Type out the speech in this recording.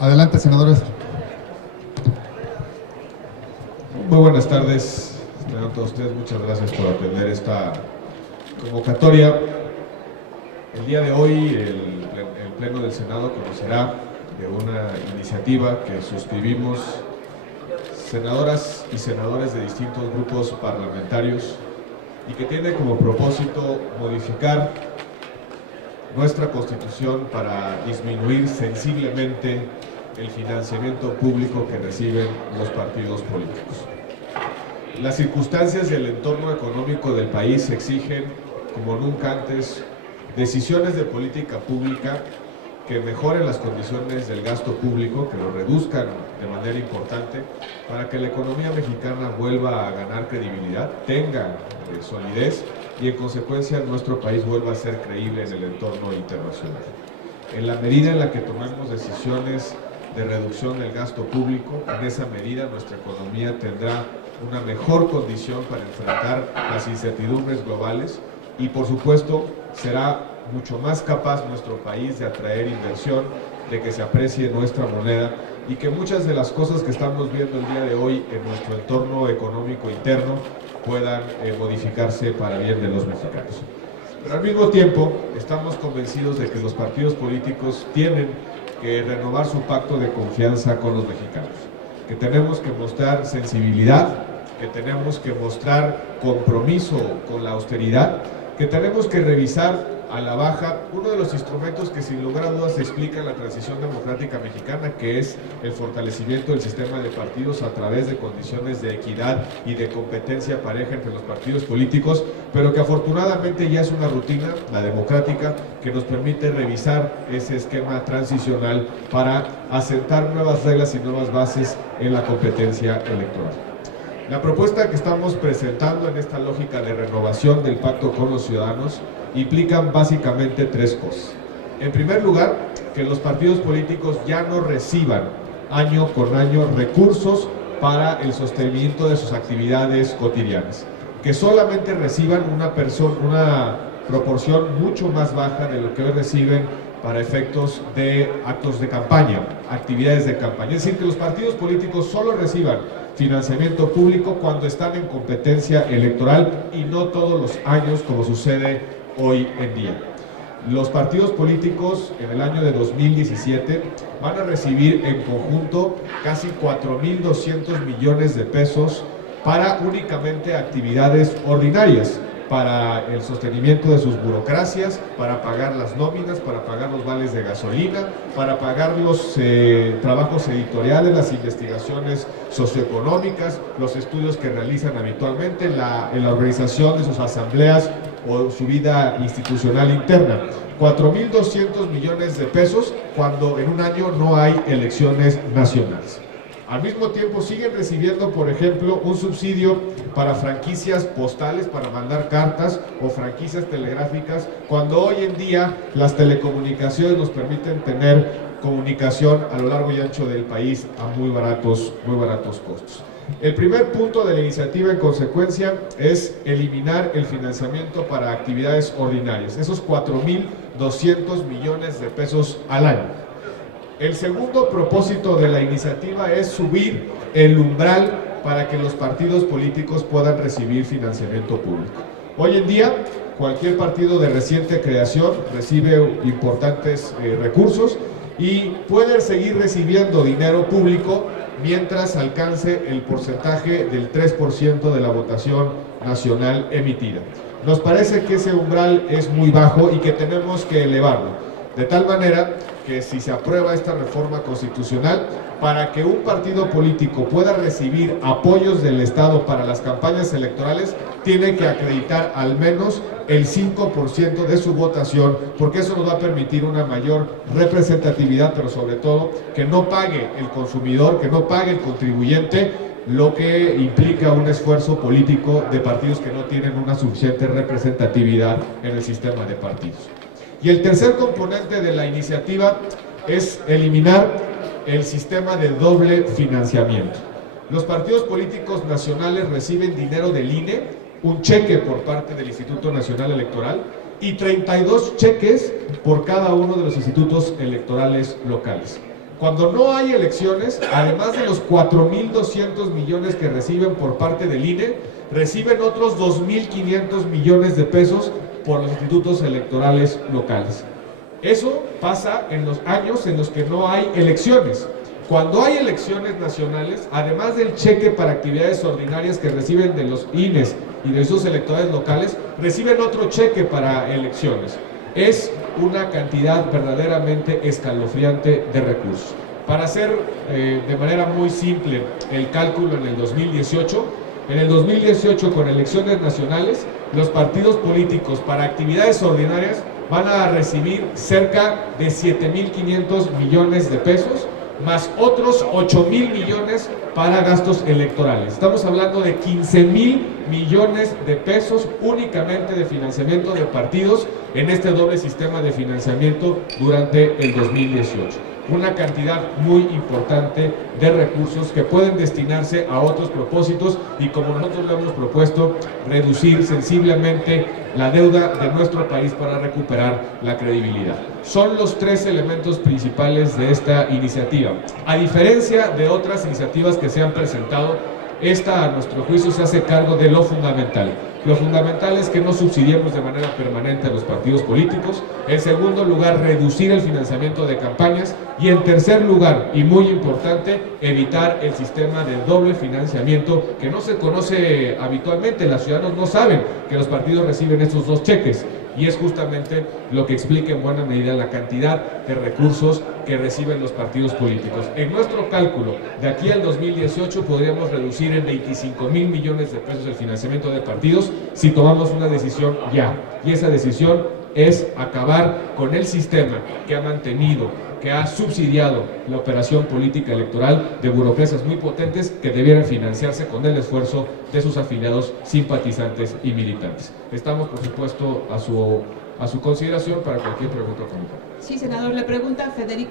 Adelante, senadores. Muy buenas tardes, a todos ustedes, muchas gracias por atender esta convocatoria. El día de hoy el Pleno del Senado conocerá de una iniciativa que suscribimos senadoras y senadores de distintos grupos parlamentarios y que tiene como propósito modificar nuestra Constitución para disminuir sensiblemente el financiamiento público que reciben los partidos políticos. Las circunstancias y el entorno económico del país exigen, como nunca antes, decisiones de política pública que mejoren las condiciones del gasto público, que lo reduzcan de manera importante, para que la economía mexicana vuelva a ganar credibilidad, tenga solidez y en consecuencia nuestro país vuelva a ser creíble en el entorno internacional. En la medida en la que tomemos decisiones de reducción del gasto público, en esa medida nuestra economía tendrá una mejor condición para enfrentar las incertidumbres globales y por supuesto será mucho más capaz nuestro país de atraer inversión, de que se aprecie nuestra moneda y que muchas de las cosas que estamos viendo el día de hoy en nuestro entorno económico interno puedan modificarse para bien de los mexicanos. Pero al mismo tiempo estamos convencidos de que los partidos políticos tienen que renovar su pacto de confianza con los mexicanos, que tenemos que mostrar sensibilidad, que tenemos que mostrar compromiso con la austeridad, que tenemos que revisar a la baja uno de los instrumentos que sin lugar a dudas explica la transición democrática mexicana, que es el fortalecimiento del sistema de partidos a través de condiciones de equidad y de competencia pareja entre los partidos políticos, pero que afortunadamente ya es una rutina, la democrática, que nos permite revisar ese esquema transicional para asentar nuevas reglas y nuevas bases en la competencia electoral. La propuesta que estamos presentando en esta lógica de renovación del pacto con los ciudadanos implican básicamente tres cosas. En primer lugar, que los partidos políticos ya no reciban año con año recursos para el sostenimiento de sus actividades cotidianas, que solamente reciban una proporción mucho más baja de lo que hoy reciben para efectos de actos de campaña, actividades de campaña. Es decir, que los partidos políticos solo reciban financiamiento público cuando están en competencia electoral y no todos los años como sucede hoy en día. Los partidos políticos en el año de 2017 van a recibir en conjunto casi 4.200 millones de pesos para únicamente actividades ordinarias, para el sostenimiento de sus burocracias, para pagar las nóminas, para pagar los vales de gasolina, para pagar los trabajos editoriales, las investigaciones socioeconómicas, los estudios que realizan habitualmente, en la organización de sus asambleas o su vida institucional interna. 4.200 millones de pesos cuando en un año no hay elecciones nacionales. Al mismo tiempo siguen recibiendo, por ejemplo, un subsidio para franquicias postales, para mandar cartas o franquicias telegráficas, cuando hoy en día las telecomunicaciones nos permiten tener comunicación a lo largo y ancho del país a muy baratos costos. El primer punto de la iniciativa, en consecuencia, es eliminar el financiamiento para actividades ordinarias, esos 4.200 millones de pesos al año. El segundo propósito de la iniciativa es subir el umbral para que los partidos políticos puedan recibir financiamiento público. Hoy en día, cualquier partido de reciente creación recibe importantes recursos y puede seguir recibiendo dinero público mientras alcance el porcentaje del 3% de la votación nacional emitida. Nos parece que ese umbral es muy bajo y que tenemos que elevarlo, de tal manera que si se aprueba esta reforma constitucional, para que un partido político pueda recibir apoyos del Estado para las campañas electorales, tiene que acreditar al menos el 5% de su votación, porque eso nos va a permitir una mayor representatividad, pero sobre todo que no pague el consumidor, que no pague el contribuyente, lo que implica un esfuerzo político de partidos que no tienen una suficiente representatividad en el sistema de partidos. Y el tercer componente de la iniciativa es eliminar el sistema de doble financiamiento. Los partidos políticos nacionales reciben dinero del INE, un cheque por parte del Instituto Nacional Electoral, y 32 cheques por cada uno de los institutos electorales locales. Cuando no hay elecciones, además de los 4.200 millones que reciben por parte del INE, reciben otros 2.500 millones de pesos por los institutos electorales locales. Eso pasa en los años en los que no hay elecciones. Cuando hay elecciones nacionales, además del cheque para actividades ordinarias que reciben de los INES y de sus electorales locales, reciben otro cheque para elecciones. Es una cantidad verdaderamente escalofriante de recursos. Para hacer de manera muy simple el cálculo en el 2018, con elecciones nacionales, los partidos políticos para actividades ordinarias van a recibir cerca de 7.500 millones de pesos, más otros 8.000 millones para gastos electorales. Estamos hablando de 15.000 millones de pesos únicamente de financiamiento de partidos en este doble sistema de financiamiento durante el 2018. Una cantidad muy importante de recursos que pueden destinarse a otros propósitos y, como nosotros lo hemos propuesto, reducir sensiblemente la deuda de nuestro país para recuperar la credibilidad. Son los tres elementos principales de esta iniciativa. A diferencia de otras iniciativas que se han presentado, esta, a nuestro juicio, se hace cargo de lo fundamental. Lo fundamental es que no subsidiemos de manera permanente a los partidos políticos. En segundo lugar, reducir el financiamiento de campañas. Y en tercer lugar, y muy importante, evitar el sistema de doble financiamiento que no se conoce habitualmente. Los ciudadanos no saben que los partidos reciben estos dos cheques. Y es justamente lo que explica en buena medida la cantidad de recursos que reciben los partidos políticos. En nuestro cálculo, de aquí al 2018 podríamos reducir en 25.000 millones de pesos el financiamiento de partidos si tomamos una decisión ya. Y esa decisión es acabar con el sistema que ha mantenido, que ha subsidiado la operación política electoral de burocracias muy potentes que debieran financiarse con el esfuerzo de sus afiliados, simpatizantes y militantes. Estamos, por supuesto, a su consideración para cualquier pregunta o comentario. Sí, senador, le pregunta Federico.